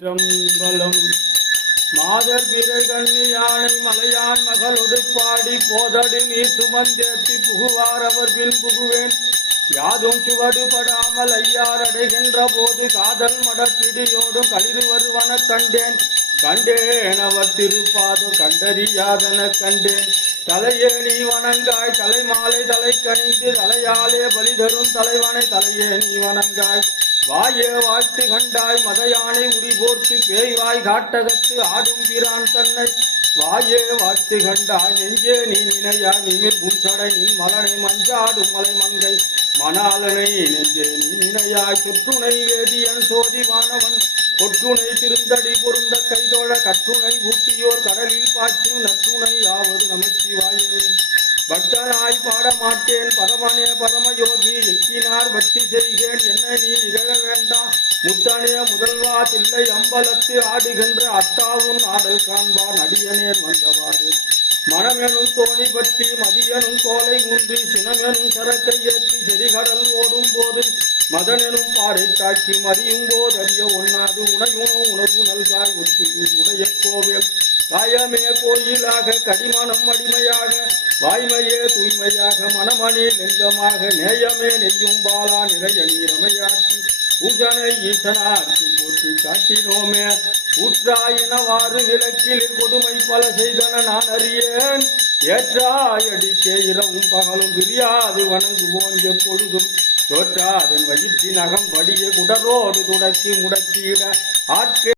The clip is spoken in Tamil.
திருச்சிற்றம்பலம். மாதர் பிறை கண்ணி யானை மலையான் மகளொடு பாடி போதடு நீர் சுமந்தேத்தி புகுவார் அவர் பின் புகுவேன். யாதும் சுவடுபடாமல் ஐயார் அடைகின்ற போது காதல் மடப்பிடியோடும் களிறு வருவன கண்டேன். கண்டேன் அவர் திருப்பாதம் கண்டறியாதன கண்டேன். தலையே நீ வணங்காய் தலைமாலை தலை கணிந்து தலையாலே பலிதரும் தலைவனை தலையே நீ வணங்காய். வாயே வாழ்த்து கண்டாய் மதையானை உரிபோர்த்து பேய்வாய் காட்டகத்து ஆடும் பிரான் தன்னை. வாயே வாழ்த்து கண்டாய் நெஞ்சே நீ நினையாய் நிமிர் புன்சடை நின் மலனை மஞ்சாடும் மலை மங்கை மணாலனை நெஞ்சே நீ நினையாய். தொற்றுணை வேதியன் சோதிவானவன் கொற்றுணை திருந்தடி பொருந்த கைதோழ கற்றுணை ஊட்டியோர் கடலில் பாய்ச்சும் நற்றுணை யாவது நமச்சிவாயவே. பக்தனாய் பாடமாட்டேன் பரமனே பரமயோகி எக்கினார் வட்டி செய்கேன் என்ன நீ இகழ வேண்டாம். முத்தனே முதல்வா தில்லை அம்பலத்து ஆடுகின்ற அத்தாவும் ஆடல் காண்பான் அடியனேன் வந்தவாறு. மனமெனும் தோணி பற்றி மதியனும் கோலை ஊன்றி சினமெனும் சரக்கை ஏற்றி செறிகடல் ஓடும் போது மதனெனும் பாறை காட்சி மறியும் போது அறிய ஒண்ணாது உணையுணவு உணர்வு நல்காய் ஒத்தியும் உடைய கோவில். காயமே கோயிலாக கடிமணம் அடிமையாக வாய்மையே தூய்மையாக மனமணி லிங்கமாக நேயமே நெய்யும் பாலா நிறைய நீரமையாற்றி பூஜனை ஈசனாற்றி போற்றி காட்டினோமே. ஊற்றாயினவாறு விளக்கில் கொடுமை பல செய்தன நான் அறியேன். ஏற்றாயடிக்கே இரவும் பகலும் பிரியாது வணங்குவோன் எப்பொழுதும் தோற்றாதன் வயிற்றின் அகம் வடிய குடரோடு துடக்கி முடக்கிட ஆற்றே